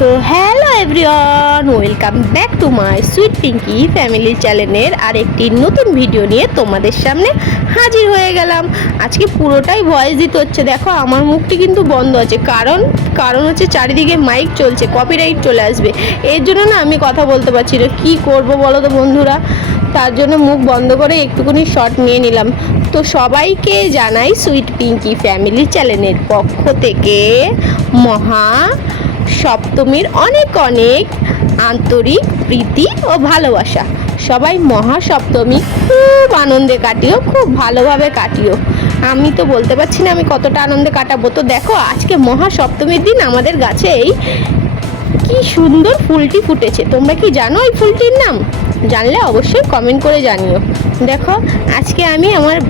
তো hello everyone, welcome back to my sweet Pinky family চ্যানেলের আর একটি নতুন ভিডিও নিয়ে তোমাদের সামনে হাজির হয়ে গেলাম। আজকে পুরোটাই ভয়েস দিতে হচ্ছে। দেখো, আমার মুখটি কিন্তু বন্ধ আছে। কারণ কারণ হচ্ছে চারিদিকে মাইক চলছে কপিরাইট চলে আসবে। এর জন্য না আমি কথা বলতে পারছি না। কী করব বলো তো বন্ধুরা? তার জন্য মুখ বন্ধ করে একটুখানি শর্ট নিয়ে নিলাম। তো সবাইকে জানাই সুইট পিঙ্কি ফ্যামিলি চ্যানেলের পক্ষ থেকে মহা সপ্তমীর অনেক অনেক আন্তরিক প্রীতি ও ভালোবাসা। সবাই মহা সপ্তমী খুব আনন্দে কাটিও, খুব ভালোভাবে কাটিও। আমি তো বলতে পারছি না আমি কতটা আনন্দে কাটাবো। তো দেখো, আজকে মহা সপ্তমীর দিন আমাদের গাছে এই কি সুন্দর ফুলটি ফুটেছে। তোমরা কি জানো এই ফুলটির নাম? জানলে অবশ্যই কমেন্ট করে জানিও। দেখো, আজকে আমি আমার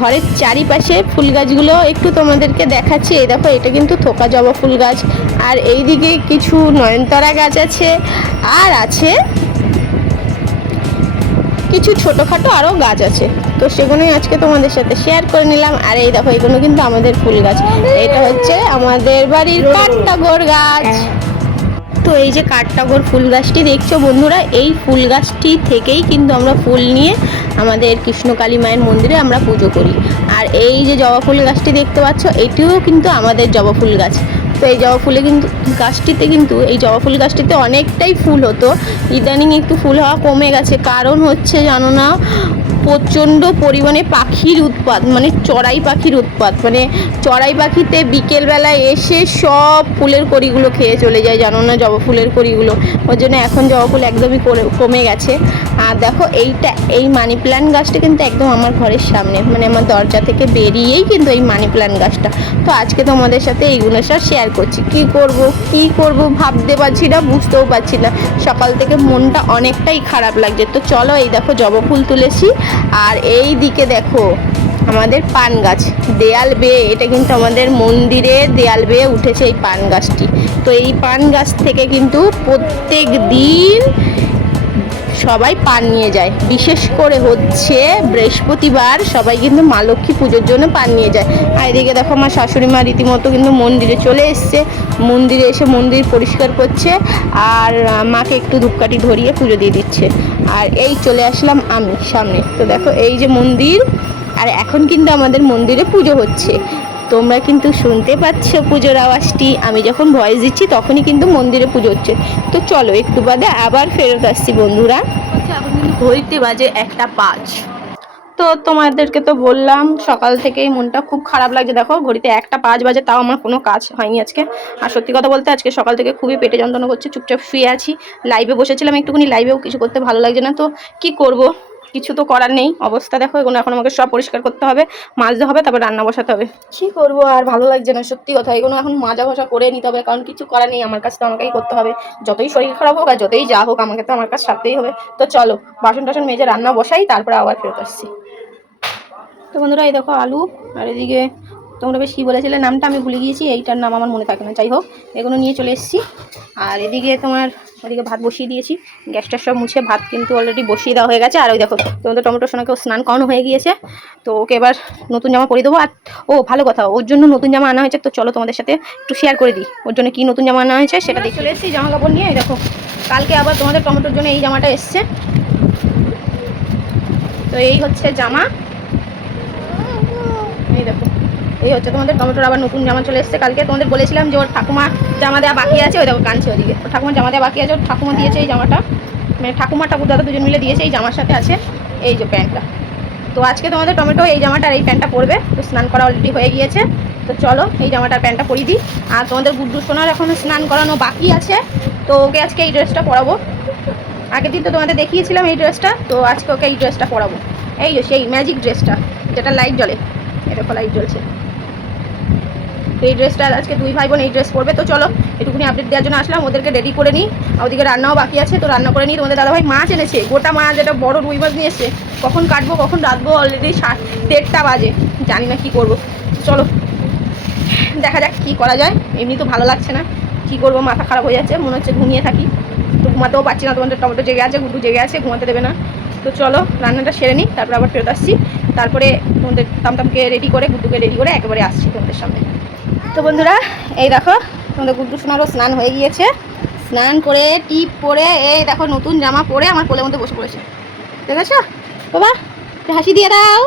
ঘরের চারিপাশে ফুল গাছগুলো একটু তোমাদেরকে দেখাচ্ছি। এই দেখো, এটা কিন্তু থোকা জবা ফুল গাছ আর এইদিকে কিছু নয়নতারা গাছ আছে, আর আছে কিছু ছোটোখাটো আরও গাছ আছে। তো সেগুলোই আজকে তোমাদের সাথে শেয়ার করে নিলাম। আর এই দেখো, এগুলো কিন্তু আমাদের ফুল গাছ এটা হচ্ছে আমাদের বাড়ির কাঠটাগর গাছ। তো এই যে কাঠটাগর ফুল গাছটি দেখছ বন্ধুরা, এই ফুল গাছটি থেকেই কিন্তু আমরা ফুল নিয়ে আমাদের কৃষ্ণকালী মায়ের মন্দিরে আমরা পুজো করি। আর এই যে জবা ফুল গাছটি দেখতে পাচ্ছ, এটিও কিন্তু আমাদের জবা ফুল গাছ। তো এই জবা ফুলে কিন্তু, গাছটিতে কিন্তু, এই জবা ফুল গাছটিতে অনেকটাই ফুল হতো। ইদানিং একটু ফুল হওয়া কমে গেছে। কারণ হচ্ছে জানো না প্রচণ্ড পরিমাণে পাখির উৎপাত মানে চড়াই পাখির উৎপাত। মানে চড়াই পাখিতে বিকেলবেলায় এসে সব ফুলের কড়িগুলো খেয়ে চলে যায়, জানো না? জবা ফুলের কড়িগুলো। ওর জন্য এখন জবা ফুল একদমই কমে গেছে। আর দেখো, এইটা, এই মানি প্ল্যান্ট গাছটা কিন্তু একদম আমার ঘরের সামনে। মানে আমার দরজা থেকে বেরিয়েই কিন্তু এই মানি প্ল্যান্ট গাছটা। তো আজকে তোমাদের সাথে এইগুলো সব শেয়ার করছি। কি করব কি করব ভাবতে পারছি না, বুঝতেও পারছি না। সকাল থেকে মনটা অনেকটাই খারাপ লাগছে। তো চলো এই দেখো, জবা ফুল তুলেছি। আর এই দিকে দেখো, আমাদের পান গাছ। দেয়াল বেয়ে, এটা কিন্তু আমাদের মন্দিরে দেয়াল বেয়ে উঠেছে এই পান গাছটি। তো এই পান গাছ থেকে কিন্তু প্রত্যেক দিন সবাই পান নিয়ে যায়। বিশেষ করে হচ্ছে বৃহস্পতিবার সবাই কিন্তু মা লক্ষ্মী পুজোর জন্য পান নিয়ে যায়। আর এদিকে দেখো আমার শাশুড়ি মা রীতিমতো কিন্তু মন্দিরে চলে এসছে। মন্দিরে এসে মন্দির পরিষ্কার করছে আর মাকে একটু ধূপকাঠি ধরিয়ে পুজো দিয়ে দিচ্ছে। আর এই চলে আসলাম আমি সামনে। তো দেখো এই যে মন্দির, আর এখন কিন্তু আমাদের মন্দিরে পুজো হচ্ছে। তোমরা কিন্তু শুনতে পাচ্ছ পুজোর আওয়াজটি। আমি যখন ভয়েস দিচ্ছি তখনই কিন্তু মন্দিরে পুজো হচ্ছে। তো চলো, একটু বাদে আবার ফেরত আসছি বন্ধুরা। এখন ঘড়িতে বাজে একটা পাঁচ। তো তোমাদেরকে তো বললাম, সকাল থেকেই মনটা খুব খারাপ লাগছে। দেখো, ঘড়িতে একটা পাঁচ বাজে, তাও আমার কোনো কাজ হয়নি আজকে। আর সত্যি কথা বলতে, আজকে সকাল থেকে খুবই পেটে যন্ত্রণা করছে, চুপচাপ শুয়ে আছি। লাইভে বসেছিলাম, একটুখানি লাইভেও কিছু করতে ভালো লাগছে না। তো কি করব? কিছু তো করার নেই। অবস্থা দেখো এগুলো এখন আমাকে সব পরিষ্কার করতে হবে মাজতে হবে তারপর রান্না বসাতে হবে। কি করব আর ভালো লাগছে না সত্যি কথা। এগুলো এখন মাজা ঘষা করে নিতে হবে কারণ কিছু করার নেই আমার কাছে তো আমাকেই করতে হবে। যতই শরীর খারাপ হোক আর যতই যা হোক আমাকে তো আমার কাছে সারতেই হবে। তো চলো বাসন টাসন মেজে রান্না বসাই তারপরে আবার ফেরত আসছি। তো বন্ধুরা এই দেখো আলু আর এদিকে তোমরা বেশ কী বলেছিলে, নামটা আমি ভুলে গিয়েছি, এইটার নাম আমার মনে থাকে না। যাই হোক, এগুলো নিয়ে চলে এসেছি। আর এদিকে তোমার, ওদিকে ভাত বসিয়ে দিয়েছি। গ্যাসটা সব মুছে, ভাত কিন্তু অলরেডি বসিয়ে দেওয়া হয়ে গেছে। আর ওই দেখো, তোমাদের টমেটো সোনাকেও স্নান করানো হয়ে গিয়েছে। তো ওকে এবার নতুন জামা পরিয়ে দেবো। আর, ও ভালো কথা, ওর জন্য নতুন জামা আনা হয়েছে। তো চলো তোমাদের সাথে একটু শেয়ার করে দিই, ওর জন্য কী নতুন জামা আনা হয়েছে সেটা দেখে। চলে এসেছি জামা কাপড় নিয়ে দেখো, কালকে আবার তোমাদের টমেটোর জন্য এই জামাটা এসছে। তো এই হচ্ছে জামা। এই দেখো এই হচ্ছে তোমাদের, টমেটোর আবার নতুন জামা চলে এসেছে কালকে। তোমাদের বলেছিলাম যে ওর ঠাকুমা জামা দেওয়া বাকি আছে, ওই দেখো কানছে ওদিকে। ওর ঠাকুমার জামা দেওয়া বাকি আছে, ওর ঠাকুমা দিয়েছে এই জামাটা। মানে ঠাকুমা, ঠাকুর দাদা দুজন মিলে দিয়েছে, এই জামার সাথে আছে এই যে প্যান্টটা। তো আজকে তোমাদের টমেটো, এই জামাটা আর এই প্যান্টটা পরবে। তো স্নান করা অলরেডি হয়ে গিয়েছে। তো চলো, এই জামাটার প্যান্টটা পরিয়ে দিই। আর তোমাদের গুড্ডু সোনার এখনও স্নান করানো বাকি আছে। তো ওকে আজকে এই ড্রেসটা পরাবো। আগের দিন তো তোমাদের দেখিয়েছিলাম এই ড্রেসটা, তো আজকে ওকে এই ড্রেসটা পরাবো। এই যে সেই ম্যাজিক ড্রেসটা যেটা লাইট জ্বলে। এটা লাইট জ্বলছে। তো এই ড্রেসটা আজকে দুই ভাই বোন এই ড্রেস পরবে। তো চলো একটুখানি আপডেট দেওয়ার জন্য আসলাম, ওদেরকে রেডি করে নিই। ওদিকে রান্নাও বাকি আছে, তো রান্না করে নিই। তোমাদের দাদাভাই মাছ এনেছে, গোটা মাছ যেটা বড় রুই মাছ নিয়ে এসছে। কখন কাটবো, কখন রাখব অলরেডি দেড়টা বাজে। জানি না কি করব। চলো, দেখা যাক কি করা যায়। এমনি তো ভালো লাগছে না। কি করব, মাথা খারাপ হয়ে যাচ্ছে, মনে হচ্ছে ঘুমিয়ে থাকি। তো ঘুমাতেও পারছি না, তোমাদের টমেটো জেগে আছে গুড্ডু জেগে আছে, ঘুমাতে দেবে না। তো চলো, রান্নাটা সেরে নিই, তারপর আবার ফেরত আসছি। তারপরে তোমাদের তামতামকে রেডি করে গুড্ডুকে রেডি করে একেবারে আসছি তোমাদের সামনে। তো বন্ধুরা, এই দেখো তোমাদের গুড্ডু সোনারও স্নান হয়ে গিয়েছে। স্নান করে, টিপ পরে, এই দেখো, নতুন জামা পরে আমার কোলের মধ্যে বসে পড়েছে। দেখেছ? বাবা, একটু হাসি দিয়ে দাও।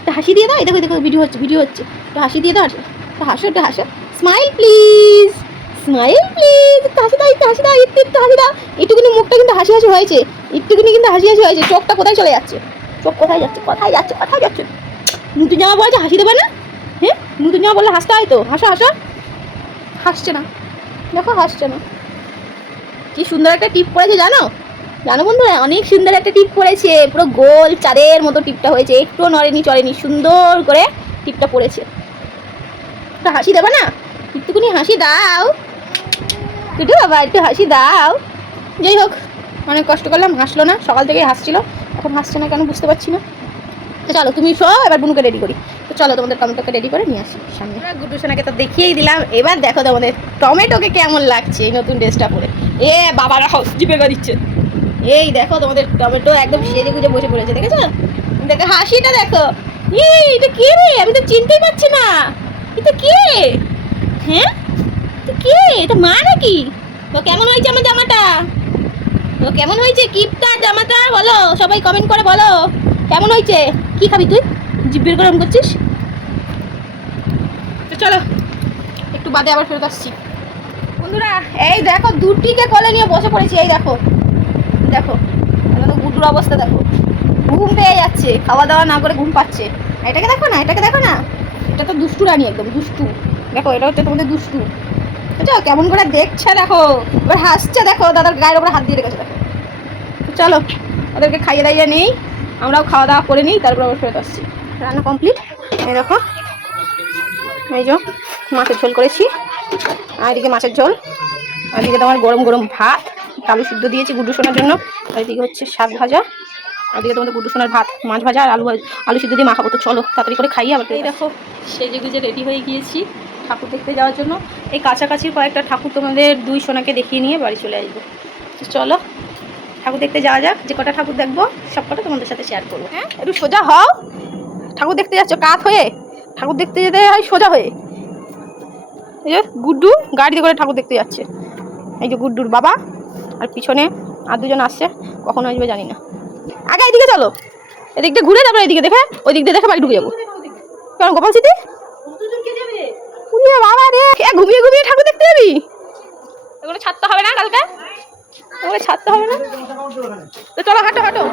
একটু হাসি দিয়ে দাও। এই দেখো দেখো ভিডিও হচ্ছে ভিডিও হচ্ছে। একটু হাসি দিয়ে দাও, একটু হাসো একটু হাসো। স্মাইল প্লিজ স্মাইল প্লিজ একটু হাসি দাও, একটু হাসি দাও, একটু একটু হাসি দাও। একটুখানি মুখটা কিন্তু হাসি হাসি হয়েছে। একটুখানি কিন্তু হাসি হাসি হয়েছে। চোখটা কোথায় চলে যাচ্ছে? চোখ কোথায় যাচ্ছে? কোথায় যাচ্ছে? কোথায় যাচ্ছে? নতুন জামা পড়েছে হাসি দেবে না? হ্যাঁ জামা বললে হাসতে হয় তো? হাসো হাসো। হাসছে না। দেখো হাসছে না। কি সুন্দর একটা টিপ পড়েছে জানো? জানো বন্ধুরা অনেক সুন্দর একটা টিপ পড়েছে। পুরো গোল চাঁদের মতো টিপটা হয়েছে। একটুও নড়েনি চড়েনি সুন্দর করে টিপটা পড়েছে। একটু হাসি দেবে না? একটুখানি হাসি দাও। একটু বাবা একটু হাসি দাও। যাই হোক অনেক কষ্ট করলাম হাসলো না সকাল থেকে হাসছিল। এখন হাসছে না কেন বুঝতে পারছি না। চলো তুমি সব এবার বুনুকে রেডি করি। চলো তোমাদের টমেটোকে রেডি করে নিয়ে আসি সামনে। গুড্ডু সোনাকে তো দেখিয়েই দিলাম। এবার দেখো তোমাদের টমেটোকে কেমন লাগছে এই নতুন ড্রেসটা পরে। এ বাবারা হাউস জিপে দিচ্ছে। এই দেখো তোমাদের টমেটো একদম সেজে গুজে বসে পড়েছে, দেখেছ? দেখো, হাসিটা দেখো। এই, এটা কে রে? আমি তো চিনতেই পারছি না। এটা কে? হ্যাঁ? এটা কে? এটা মা নাকি? তো কেমন হয়েছে আমার জামাটা? তো কেমন হয়েছে? কিপটা জামাটা? বলো, সবাই কমেন্ট করে বলো। কেমন হয়েছে? কি খাবি তুই? জিব্বের গরম করছিস? চলো। একটু বাদে আবার ফেরত আসছি। বন্ধুরা, এই দেখো, দুটিকে কলে নিয়ে বসে পড়েছি, এই দেখো। দেখো, এখন গুডুর অবস্থা, দেখো। ঘুম পেয়ে যাচ্ছে, খাওয়া দাওয়া না করে ঘুম পাচ্ছে। এটাকে দেখো না, এটাকে দেখো না। এটা তো দুষ্টু রানী একদম, দুষ্টু। দেখো, এটা হচ্ছে তোমাদের দুষ্টু। বুঝছ? কেমন করে দেখছে, দেখো। এবার হাসছে, দেখো, দাদার গায়ের ওপরে হাত দিয়ে রেখেছে, দেখো। চলো, ওদেরকে খাইয়ে দাইয়ে নেই। আমরাও খাওয়া দাওয়া করে নিই, তারপর আবার ফেরত আসছি। রান্না কমপ্লিট এই দেখো। এই যে মাছের ঝোল করেছি। আর এদিকে মাছের ঝোল। আর এদিকে তোমার গরম গরম ভাত। আলু সিদ্ধ দিয়েছি গুড্ডু সোনার জন্য। আর এদিকে হচ্ছে শাক ভাজা। আর এদিকে তোমাদের গুড্ডু সোনার ভাত মাছ ভাজা আর আলু আলু সিদ্ধ দিয়ে মাখাবো তো চলো তাড়াতাড়ি করে খাইয়ে আবার এই দেখো সেজে গুজে রেডি হয়ে গিয়েছি ঠাকুর দেখতে যাওয়ার জন্য। এই কাছাকাছি কয়েকটা ঠাকুর তোমাদের দুই সোনাকে দেখিয়ে নিয়ে বাড়ি চলে আসব। চলো ঠাকুর দেখতে যাওয়া যাক যে কটা ঠাকুর দেখব সব কটা তোমাদের সাথে শেয়ার করব। হ্যাঁ একটু সোজা হও। ঠাকুর দেখতে যাচ্ছ কাত হয়ে? ঠাকুর দেখতে যেতে হয় সোজা হয়ে। এই যে গুড্ডু গাড়িতে করে ঠাকুর দেখতে যাচ্ছে। এই যে গুড্ডুর বাবা আর পিছনে আর দুজন আসছে, কখন আসবে জানি না। আগে এইদিকে চলো। এদিক দিয়ে ঘুরে তারপরে এদিকে দেখে ওই দিক দিয়ে দেখে বাড়ি ঢুকে যাব। কেমন গোপাল উড়িয়ে বাবা রে ঘুমিয়ে ঘুমিয়ে ঠাকুর দেখতে যাবি? এগুলো ছাড়তে হবে না কালকে? এগুলো ছাড়তে হবে না? তো চলো হাঁটো হাঁটো।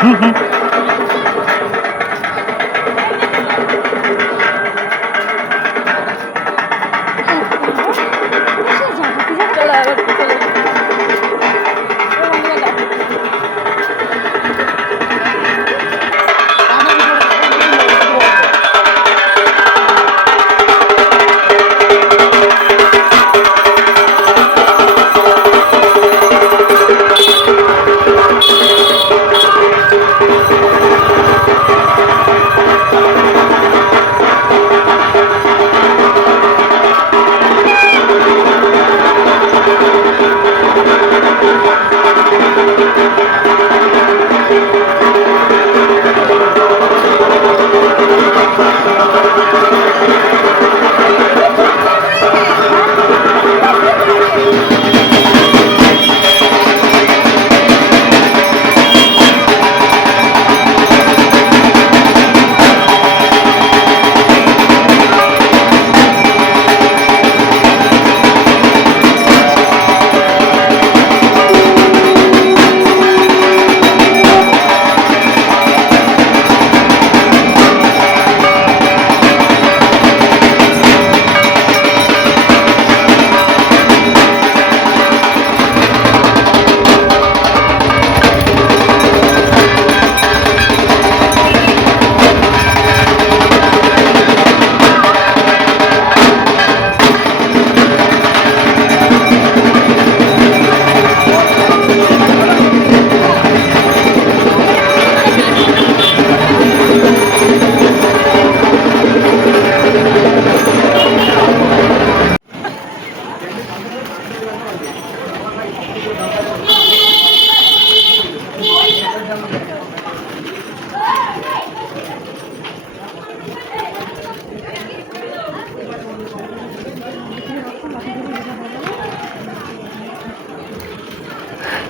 চলো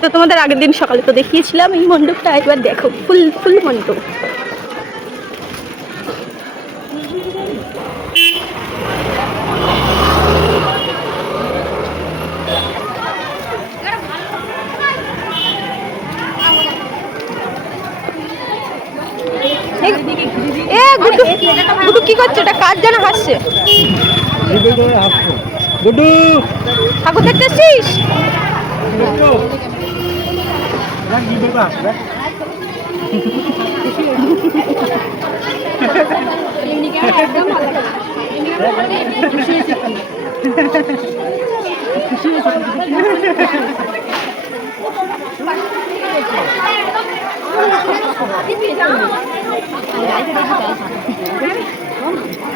তো তোমাদের আগের দিন সকালে তো দেখিয়েছিলাম এই মণ্ডপটা একবার দেখো ফুল ফুল মণ্ডপ। এ গুড্ডু কি করছে? এটা কাজ যেন হাসছে? গুড্ডু ঠাকুর দেখতে এসছিস সবাইকে সময় দাও প্রতিবার চলে যাবে ওই টাইম দাও প্রথম টাইম থেকে এসে কিন্তু সময় নিয়ে কারণ আমাদের মাত্র সময় সময় বলছিল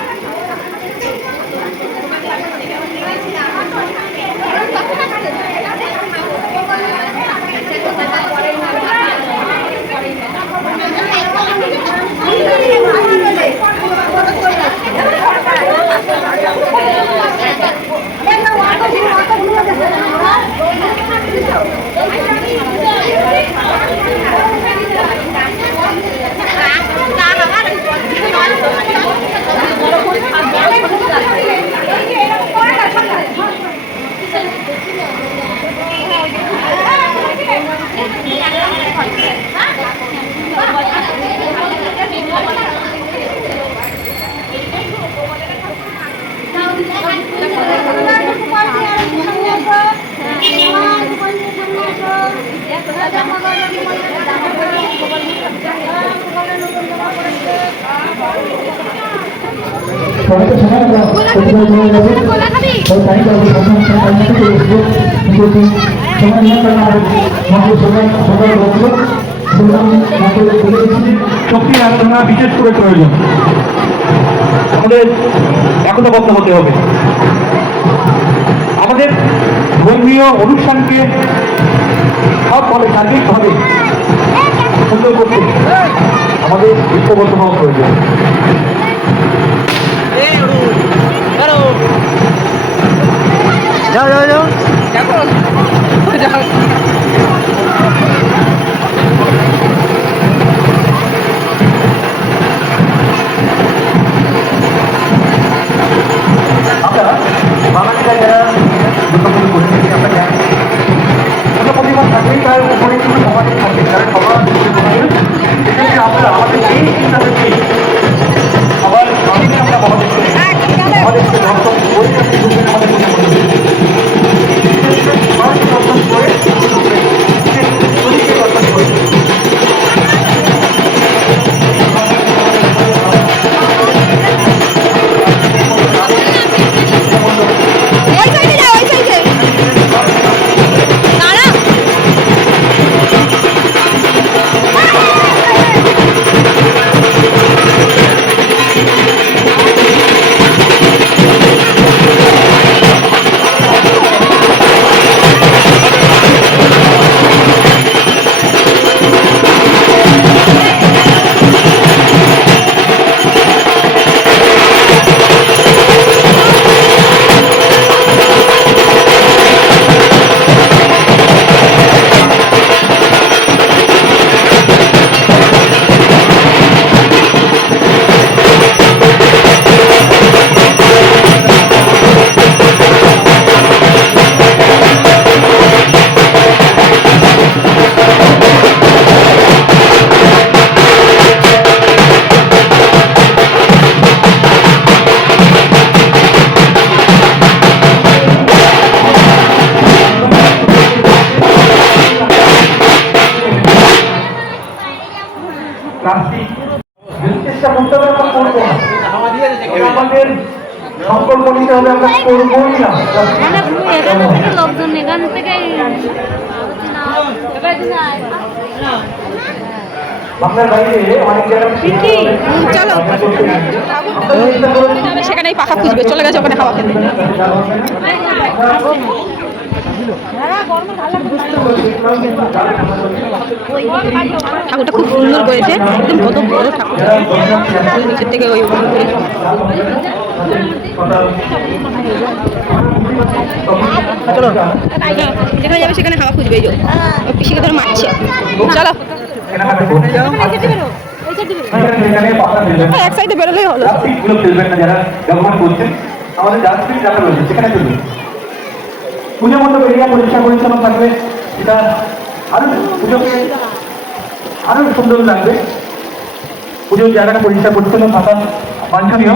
শক্তি আলোচনা বিশেষ করে প্রয়োজন আমাদের একতাবদ্ধ হতে হবে আমাদের ধর্মীয় অনুষ্ঠানকে সবভাবে সার্বিকভাবে সুন্দর করতে। আমাদের ঐক্যবদ্ধ হওয়া প্রয়োজন। যাও যাও যাও। আমরা বাঙালিরা যারা প্রতিমা থাকলেই তার উপরে কিন্তু সমাজে থাকে কারণ সবার সেক্ষেত্রে আমরা আমাদের এই চিন্তা সংকল্প নিতে হবে আমরা করবোই না থেকে লোকজন এখান থেকে বাংলার বাইরে অনেক জায়গায় চলো। সেখানেই পাখা খুঁজবে চলে গেছে ওখানে হাওয়া খেতে। ঠাকুরটা খুব সুন্দর করেছে একদম কত বড় ঠাকুর। থেকে ওই যেখানে যাবে সেখানে হাওয়া খুঁজবে এই পিসিকে ধরে মারছে চলো। এক সাইডে বেরোলেই হলো সেখানে পুজো মণ্ডপ এরিয়া পরিষ্কার পরিচ্ছন্ন থাকবে এটা আরও পুজো আরও সুন্দর লাগবে পুজোর জায়গাটা পরিষ্কার পরিচ্ছন্ন থাকা বাঞ্ছনীয়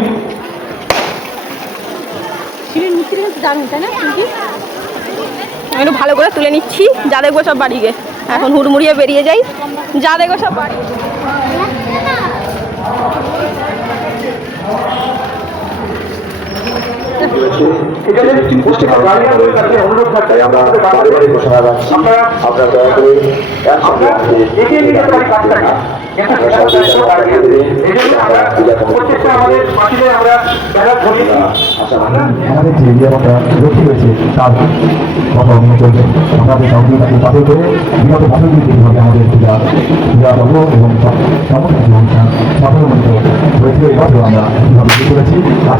আমি একটু ভালো করে তুলে নিচ্ছি, যা দেখব সব বাড়ি গে এখন হুড়মুড়িয়ে বেরিয়ে যাই, যা দেখব সব বাড়ি এখানে পুস্তিকা গার্ডিয়ানদের কাছে অনুরোধ থাকবে আমরা আমাদের বাড়ি বাড়ি ঘোষণা রাখছি আপনারা আপনারা দয়া করে একসঙ্গে আমরা এগিয়ে নিয়ে যেতে পারি কাজটাকে এখানে আমরা সবাই সবাই মিলে এই জন্য আমরা প্রত্যেকটা আমাদের পাখিদের আমরা যারা ধরিয়েছি আশা আমরা আমাদের যে নিরাপত্তা রক্ষী রয়েছে তার কথা চলবে আমাদের সহযোগিতাকে বাতিল করে বিগত বছরগুলিতে যেভাবে আমাদের পূজা পূজা পর্ব এবং সব- কিছু অনুষ্ঠান সাফল্যমণ্ডিত হয়েছিল এবছর আমরা কীভাবে করেছি।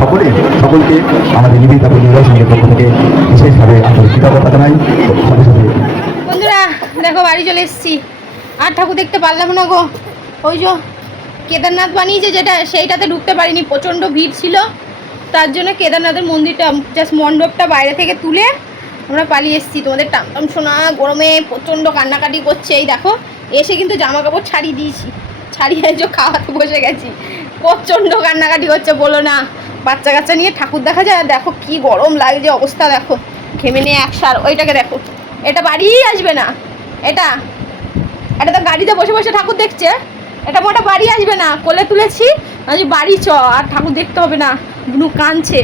সকলে, সকলকে আমাদের নিবেদিতা পরিবার সঙ্গে পক্ষ থেকে বিশেষভাবে আমাদের কৃতজ্ঞতা জানাই। সাথে সাথে বন্ধুরা, দেখো বাড়ি চলে এসেছি। আর ঠাকুর দেখতে পারলাম না গো। ওই যে কেদারনাথ বানিয়েছে যেটা, সেইটাতে ঢুকতে পারিনি। প্রচণ্ড ভিড় ছিল। তার জন্য কেদারনাথের মন্দিরটা জাস্ট মণ্ডপটা বাইরে থেকে তুলে আমরা পালিয়ে এসেছি। তোমাদের টামটাম শোনা, গরমে প্রচণ্ড কান্নাকাটি করছে। এই দেখো, এসে কিন্তু জামা কাপড় ছাড়িয়ে দিয়েছি। ছাড়িয়ে যে খাওয়াতে বসে গেছি। প্রচণ্ড কান্নাকাটি হচ্ছে বলো না। বাচ্চা কাচ্চা নিয়ে ঠাকুর দেখা যায়? দেখো কি গরম লাগছে অবস্থা, দেখো। ঘেমে নিয়ে একসার ওইটাকে দেখো। এটা বাড়িই আসবে না। এটা এটা তো গাড়িতে বসে বসে ঠাকুর দেখছে। এটা মোটা বাড়ি আসবে না। কোলে তুলেছি আজ বাড়ি চ, আর ঠাকুর দেখতে হবে না। বুনু কাঁদছে।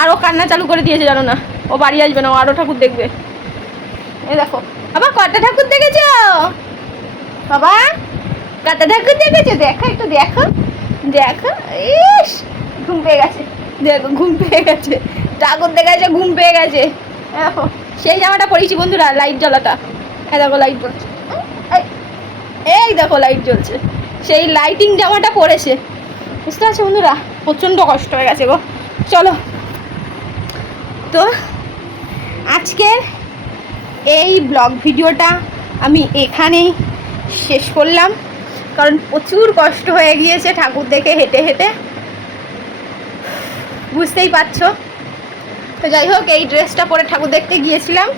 আরও কান্না চালু করে দিয়েছে, জানো না। ও বাড়ি আসবে না, ও আরও ঠাকুর দেখবে। এই দেখো। আবার কটা ঠাকুর দেখেছ? বাবা, কটা ঠাকুর দেখেছ? দেখো, একটু দেখো। দেখো, ইস, ঘুম পেয়ে গেছে। দেখো, ঘুম পেয়ে গেছে। ঠাকুর দেখেছে ঘুম পেয়ে গেছে। দেখো, সেই জামাটা পরেছি বন্ধুরা লাইট জ্বলাটা। এই দেখো লাইট জ্বলছে। এই দেখো লাইট জ্বলছে। সেই লাইটিং জামাটা পরেছে বুঝতে পারছ বন্ধুরা? প্রচণ্ড কষ্ট হয়ে গেছে গো। চলো। তো, আজকের এই ব্লগ ভিডিওটা আমি এখানেই শেষ করলাম। কারণ প্রচুর কষ্ট হয়ে গিয়েছে ঠাকুর দেখে হেঁটে হেঁটে। বুঝতেই পারছ। তো যাই হোক, এই ড্রেসটা পরে ঠাকুর দেখতে গিয়েছিলাম।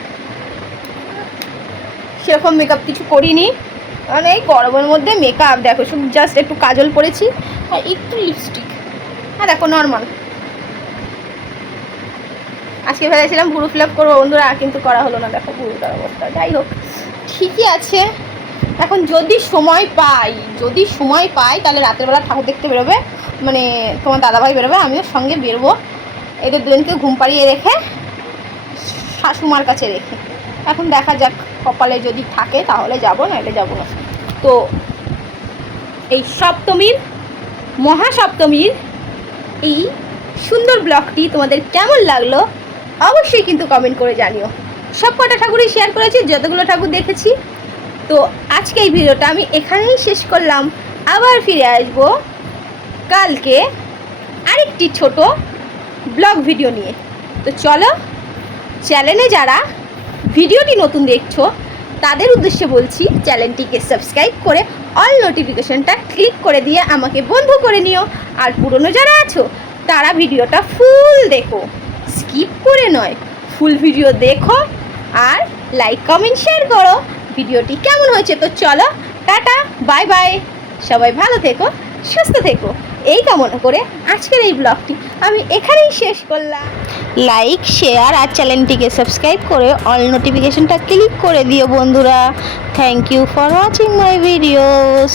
সেরকম মেকআপ কিছু করিনি। মানে এই গরমের মধ্যে মেকআপ দেখো, শুধু জাস্ট একটু কাজল পরেছি। আর একটু লিপস্টিক হ্যাঁ দেখো নর্মাল আজকে ভেবেছিলাম ভুরু ফিল আপ করব, বন্ধুরা কিন্তু করা হলো না। দেখো ভুরুটার অবস্থা। যাই হোক, ঠিকই আছে। এখন যদি সময় পাই, যদি সময় পাই, তাহলে রাতের বেলা ঠাকুর দেখতে বেরোবে। মানে তোমার দাদাভাই বেরোবে, আমিও সঙ্গে বেরোবো। এদের দুজনকে ঘুম পাড়িয়ে রেখে শাশুমার কাছে রেখে। এখন দেখা যাক কপালে যদি থাকে তাহলে যাব না এটা যাব না। তো এই সপ্তমীর, মহাসপ্তমীর, এই সুন্দর ব্লগটি তোমাদের কেমন লাগল অবশ্যই কিন্তু কমেন্ট করে জানিও। সব কটা ঠাকুরই শেয়ার করেছি, যতগুলো ঠাকুর দেখেছি। তো আজকে এই ভিডিওটা আমি এখানেই শেষ করলাম। আবার ফিরে আসব। কালকে আরেকটি ছোট ব্লগ ভিডিও নিয়ে। তো চলো, চ্যানেলে যারা ভিডিওটি নতুন দেখছ, তাদের উদ্দেশ্যে বলছি, চ্যানেলটিকে সাবস্ক্রাইব করে অল নোটিফিকেশনটা ক্লিক করে দিয়ে আমাকে বন্ধু করে নিও। আর পুরনো যারা আছো, তারা ভিডিওটা ফুল দেখো। স্কিপ করে নয়, ফুল ভিডিও দেখো আর লাইক, কমেন্ট, শেয়ার করো। ভিডিওটি কেমন হয়েছে তো চলো, টাটা, বাই বাই। সবাই ভালো থেকো, সুস্থ থেকো। এই কামনা করে আজকের এই ব্লগটি আমি এখানেই শেষ করলাম। লাইক শেয়ার আর চ্যানেলটিকে সাবস্ক্রাইব করে অল নোটিফিকেশনটা ক্লিক করে দিও বন্ধুরা। Thank you for watching my videos